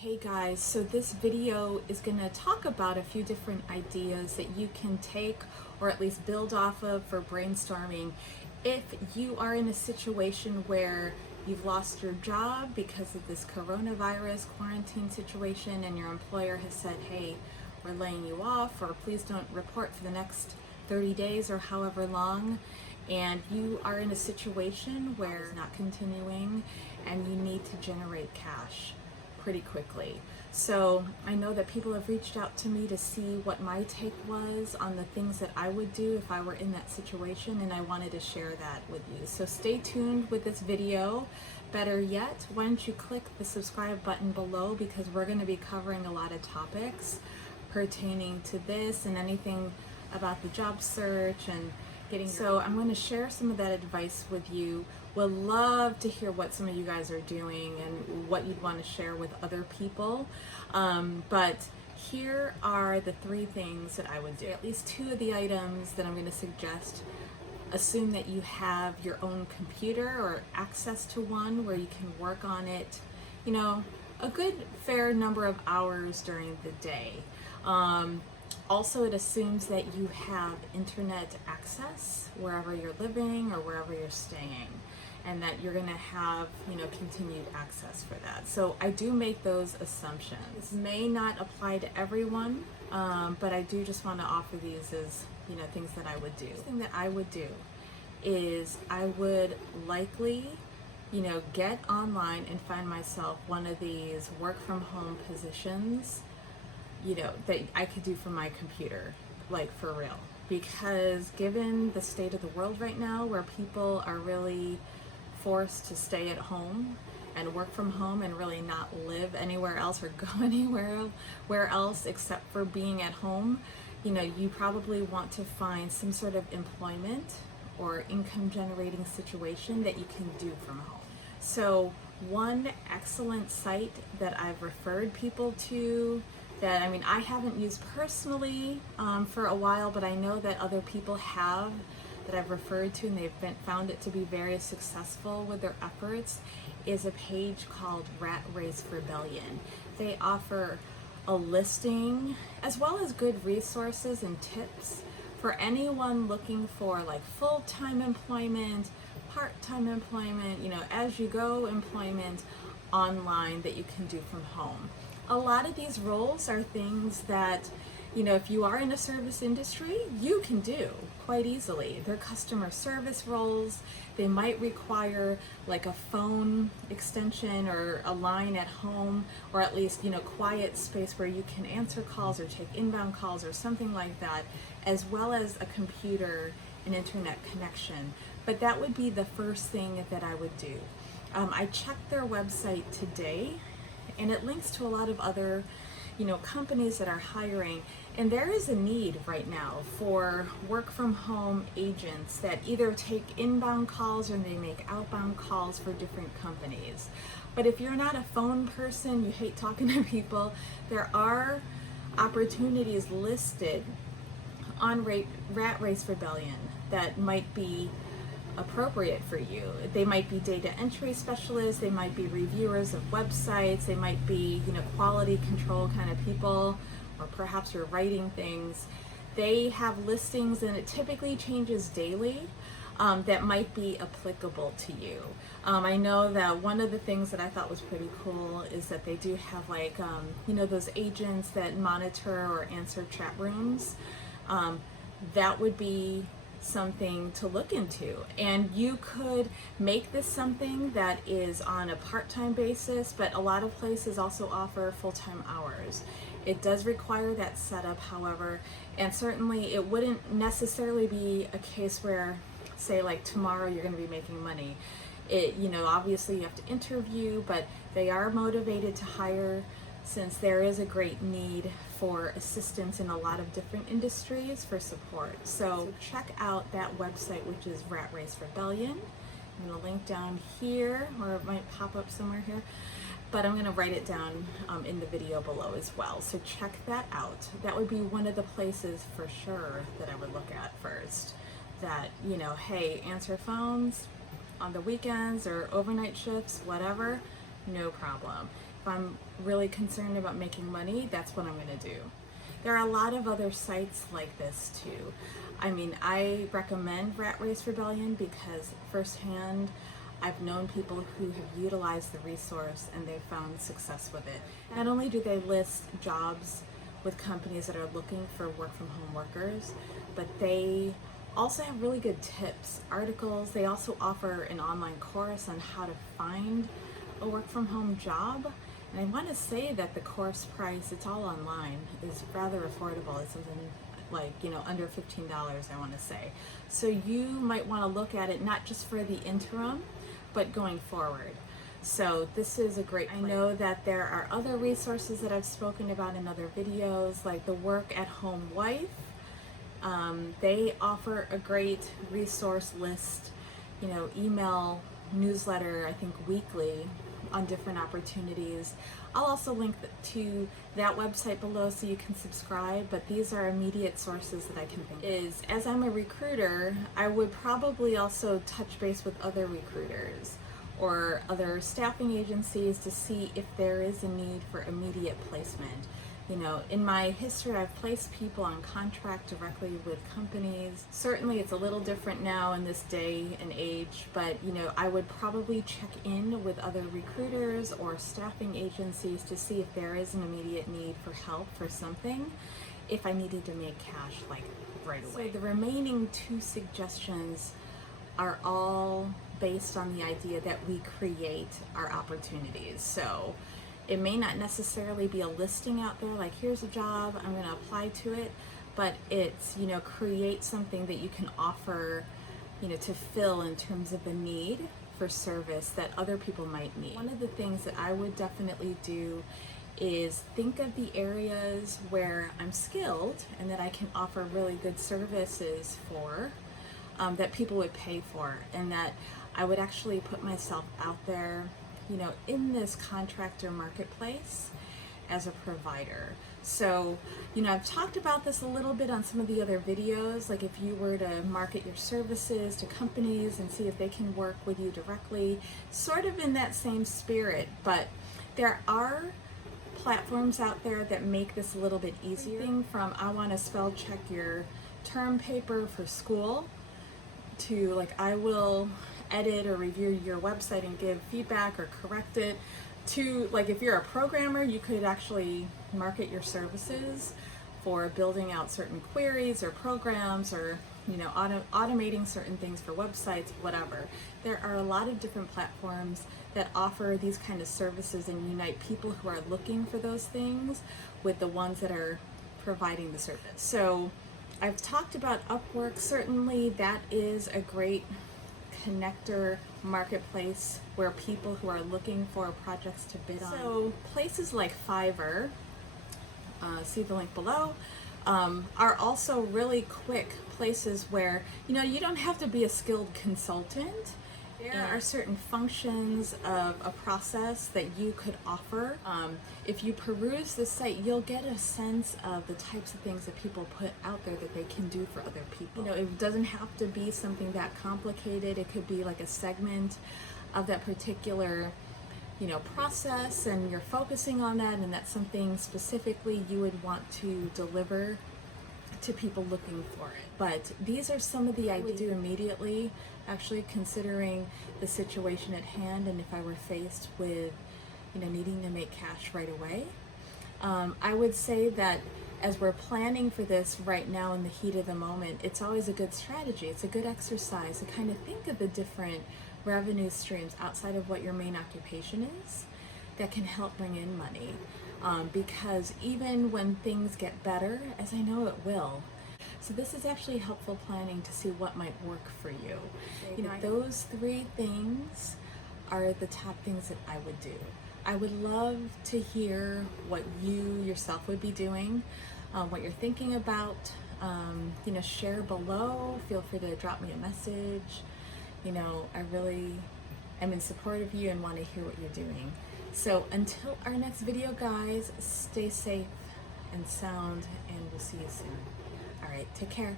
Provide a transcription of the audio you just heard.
Hey guys, so this video is going to talk about a few different ideas that you can take or at least build off of for brainstorming if you are in a situation where you've lost your job because of this coronavirus quarantine situation and your employer has said, hey, we're laying you off, or please don't report for the next 30 days or however long, and you are in a situation where it's not continuing and you need to generate cash pretty quickly. So I know that people have reached out to me to see what my take was on the things that I would do if I were in that situation, and I wanted to share that with you. So stay tuned with this video. Better yet, why don't you click the subscribe button below, because we're going to be covering a lot of topics pertaining to this and anything about the job search and getting. So I'm going to share some of that advice with you. Would love to hear what some of you guys are doing and what you'd want to share with other people. But here are the three things that I would do. At least two of the items that I'm going to suggest. Assume that you have your own computer or access to one where you can work on it, you know, a good fair number of hours during the day. Also, it assumes that you have internet access wherever you're living or wherever you're staying, and that you're going to have, you know, continued access for that. So I do make those assumptions. This may not apply to everyone, but I do just want to offer these as, you know, things that I would do. The thing that I would do is I would likely, you know, get online and find myself one of these work from home positions, you know, that I could do from my computer, like for real. Because given the state of the world right now, where people are really forced to stay at home and work from home and really not live anywhere else or go anywhere else except for being at home, you know, you probably want to find some sort of employment or income generating situation that you can do from home. So one excellent site that I've referred people to, that, I mean, I haven't used personally for a while, but I know that other people have, that I've referred to, and they've found it to be very successful with their efforts, is a page called Ratrace Rebellion. They offer a listing as well as good resources and tips for anyone looking for like full-time employment, part-time employment, you know, as-you-go employment online that you can do from home. A lot of these roles are things that, you know, if you are in a service industry, you can do quite easily. They're customer service roles. They might require like a phone extension or a line at home, or at least, you know, quiet space where you can answer calls or take inbound calls or something like that, as well as a computer and internet connection. But that would be the first thing that I would do. I checked their website today, and it links to a lot of other, you know, companies that are hiring, and there is a need right now for work from home agents that either take inbound calls or they make outbound calls for different companies. But if you're not a phone person, you hate talking to people, there are opportunities listed on Ratrace Rebellion that might be appropriate for you. They might be data entry specialists, they might be reviewers of websites, they might be, you know, quality control kind of people, or perhaps you're writing things. They have listings, and it typically changes daily, that might be applicable to you. I know that one of the things that I thought was pretty cool is that they do have like, you know, those agents that monitor or answer chat rooms. That would be something to look into, and you could make this something that is on a part-time basis, but a lot of places also offer full-time hours. It does require that setup, however, and certainly it wouldn't necessarily be a case where, say, like tomorrow you're going to be making money. You know, obviously you have to interview, but they are motivated to hire, since there is a great need for assistance in a lot of different industries for support. So check out that website, which is Ratrace Rebellion. I'm going to link down here, or it might pop up somewhere here, but I'm going to write it down in the video below as well. So check that out. That would be one of the places for sure that I would look at first. That, you know, hey, answer phones on the weekends or overnight shifts, whatever, no problem. if I'm really concerned about making money, that's what I'm going to do. There are a lot of other sites like this too. I mean, I recommend Ratrace Rebellion because firsthand I've known people who have utilized the resource and they've found success with it. Not only do they list jobs with companies that are looking for work from home workers, but they also have really good tips, articles. They also offer an online course on how to find a work from home job. And I want to say that the course price, it's all online, is rather affordable. It's something like, under $15, I want to say. So you might want to look at it not just for the interim, but going forward. So this is a great place. I know that there are other resources that I've spoken about in other videos, like the Work at Home Wife. They offer a great resource list, email, newsletter, I think weekly, on different opportunities. I'll also link to that website below so you can subscribe, but these are immediate sources that I can think of. As I'm a recruiter, I would probably also touch base with other recruiters or other staffing agencies to see if there is a need for immediate placement. In my history, I've placed people on contract directly with companies. Certainly it's a little different now in this day and age, but I would probably check in with other recruiters or staffing agencies to see if there is an immediate need for help for something, if I needed to make cash like right away. So the remaining 2 suggestions are all based on the idea that we create our opportunities. So it may not necessarily be a listing out there like, here's a job, I'm going to apply to it, but it's, create something that you can offer, to fill in terms of the need for service that other people might need. One of the things that I would definitely do is think of the areas where I'm skilled and that I can offer really good services for, that people would pay for, and that I would actually put myself out there in this contractor marketplace as a provider. So, I've talked about this a little bit on some of the other videos, like if you were to market your services to companies and see if they can work with you directly, sort of in that same spirit, but there are platforms out there that make this a little bit easier. From I want to spell check your term paper for school to like I will edit or review your website and give feedback or correct it, to like if you're a programmer, you could actually market your services for building out certain queries or programs or automating certain things for websites, whatever. There are a lot of different platforms that offer these kind of services and unite people who are looking for those things with the ones that are providing the service. So I've talked about Upwork. Certainly that is a great connector marketplace where people who are looking for projects to bid on. So places like Fiverr, see the link below, are also really quick places where you don't have to be a skilled consultant. There are certain functions of a process that you could offer. If you peruse the site, you'll get a sense of the types of things that people put out there that they can do for other people. It doesn't have to be something that complicated. It could be like a segment of that particular process, and you're focusing on that, and that's something specifically you would want to deliver to people looking for it. But these are some of the ideas I would do immediately, actually considering the situation at hand, and if I were faced with needing to make cash right away. I would say that as we're planning for this right now in the heat of the moment, it's always a good strategy. It's a good exercise to kind of think of the different revenue streams outside of what your main occupation is that can help bring in money. Because even when things get better, as I know it will, so this is actually helpful planning to see what might work for you. Those 3 things are the top things that I would do. I would love to hear what you yourself would be doing, what you're thinking about. Share below. Feel free to drop me a message. I really am in support of you and want to hear what you're doing. So until our next video, guys, stay safe and sound, and we'll see you soon. All right, take care.